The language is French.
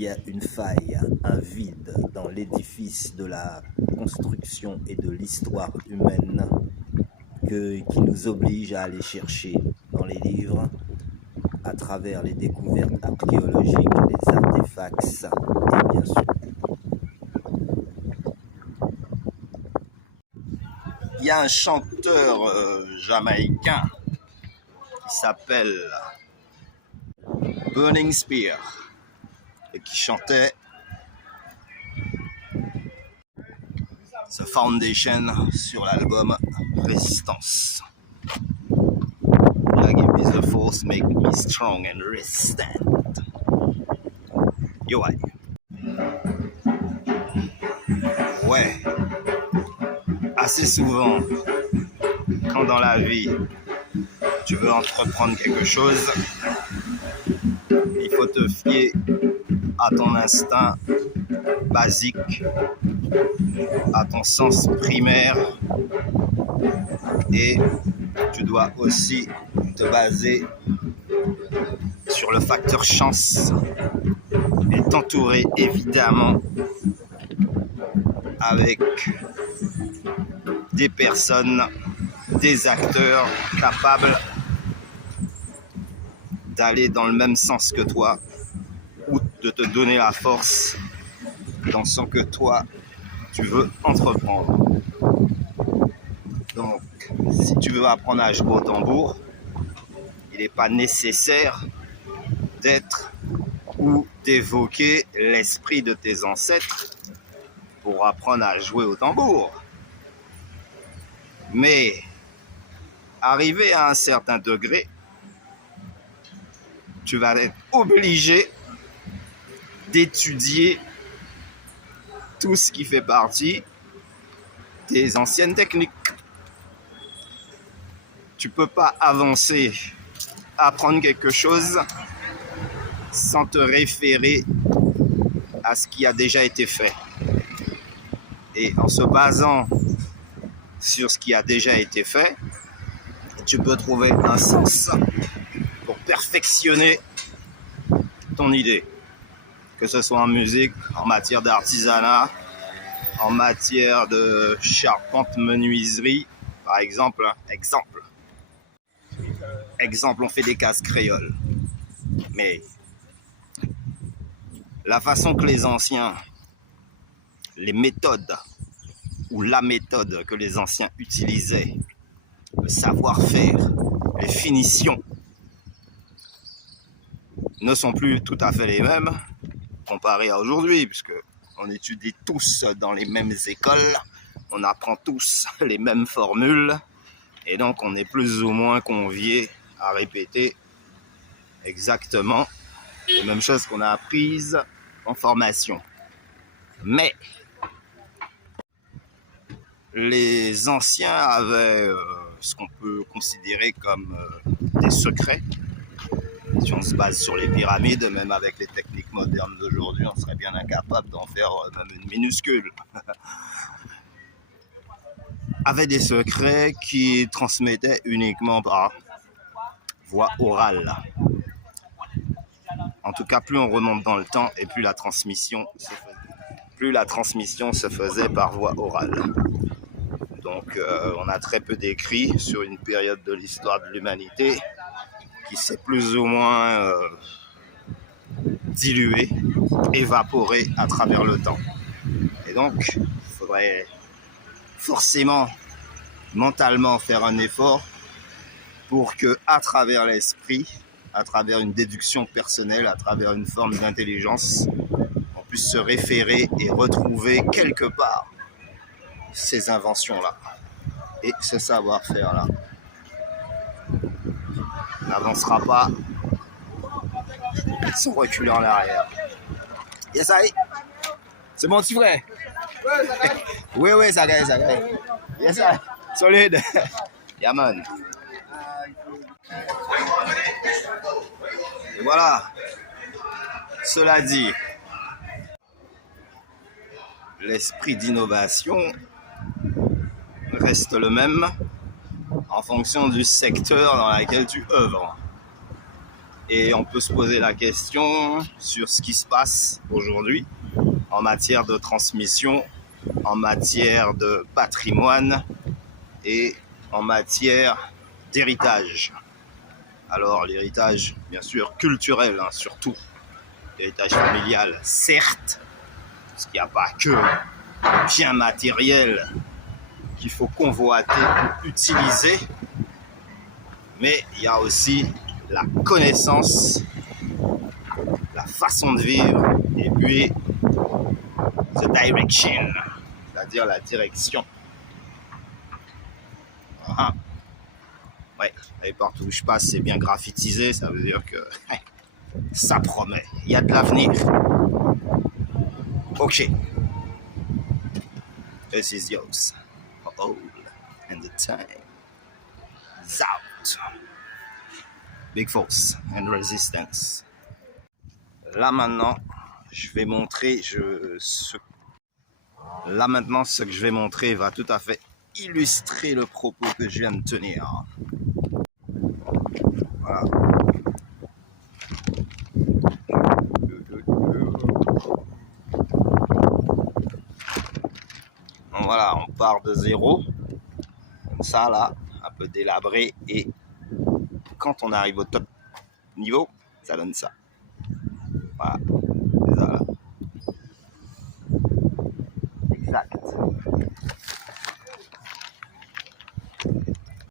y a une faille, un vide dans l'édifice de la construction et de l'histoire humaine qui nous oblige à aller chercher dans les livres, à travers les découvertes archéologiques, les artefacts et bien sûr. Il y a un chanteur jamaïcain qui s'appelle Burning Spear et qui chantait The Foundation sur l'album Résistance. Give me the force, make me strong and resistant. Yo, ouais. Assez souvent, quand dans la vie, tu veux entreprendre quelque chose, il faut te fier à ton instinct basique, à ton sens primaire, et tu dois aussi te baser sur le facteur chance et t'entourer évidemment avec des personnes, des acteurs capables d'aller dans le même sens que toi ou de te donner la force dans ce que toi tu veux entreprendre. Donc, si tu veux apprendre à jouer au tambour, il n'est pas nécessaire d'être ou d'évoquer l'esprit de tes ancêtres pour apprendre à jouer au tambour. Mais, arrivé à un certain degré, tu vas être obligé d'étudier tout ce qui fait partie des anciennes techniques. Tu peux pas avancer, apprendre quelque chose sans te référer à ce qui a déjà été fait. Et en se basant sur ce qui a déjà été fait, tu peux trouver un sens pour perfectionner ton idée. Que ce soit en musique, en matière d'artisanat, en matière de charpente menuiserie, par exemple. Exemple, on fait des cases créoles. Mais la façon que les anciens, les méthodes ou la méthode que les anciens utilisaient, le savoir-faire, les finitions, ne sont plus tout à fait les mêmes comparés à aujourd'hui, puisque on étudie tous dans les mêmes écoles, on apprend tous les mêmes formules, et donc on est plus ou moins conviés à répéter exactement les mêmes choses qu'on a apprises en formation. Mais les anciens avaient ce qu'on peut considérer comme des secrets. Si on se base sur les pyramides, même avec les techniques modernes d'aujourd'hui, on serait bien incapable d'en faire même une minuscule. Avaient des secrets qui transmettaient uniquement par voie orale. En tout cas, plus on remonte dans le temps et plus la transmission se faisait par voie orale. Donc, on a très peu d'écrits sur une période de l'histoire de l'humanité qui s'est plus ou moins dilué, évaporé à travers le temps. Et donc, il faudrait forcément mentalement faire un effort pour que, à travers l'esprit, à travers une déduction personnelle, à travers une forme d'intelligence, on puisse se référer et retrouver quelque part ces inventions-là et ce savoir-faire-là. On n'avancera pas sans reculer en arrière. Yes, aïe. C'est mon petit frère. Oui, ça gagne. Yes, aïe. Solide. Yeah, man. Et voilà. Cela dit, l'esprit d'innovation reste le même en fonction du secteur dans lequel tu œuvres. Et on peut se poser la question sur ce qui se passe aujourd'hui en matière de transmission, en matière de patrimoine et en matière d'héritage. Alors l'héritage, bien sûr, culturel, hein, surtout. L'héritage familial, certes, parce qu'il n'y a pas que le bien matériel qu'il faut convoiter ou utiliser, mais il y a aussi la connaissance, la façon de vivre, et puis the direction, c'est-à-dire la direction. Ouais, et partout où je passe, c'est bien graffitisé, ça veut dire que ça promet, il y a de l'avenir. Ok. This is yours. All and the time is out. Big force and resistance. Là maintenant, je vais montrer Là maintenant, ce que je vais montrer va tout à fait illustrer le propos que je viens de tenir. Voilà. Donc voilà, on part de zéro, comme ça là, un peu délabré, et quand on arrive au top niveau, ça donne ça. Voilà, c'est ça là.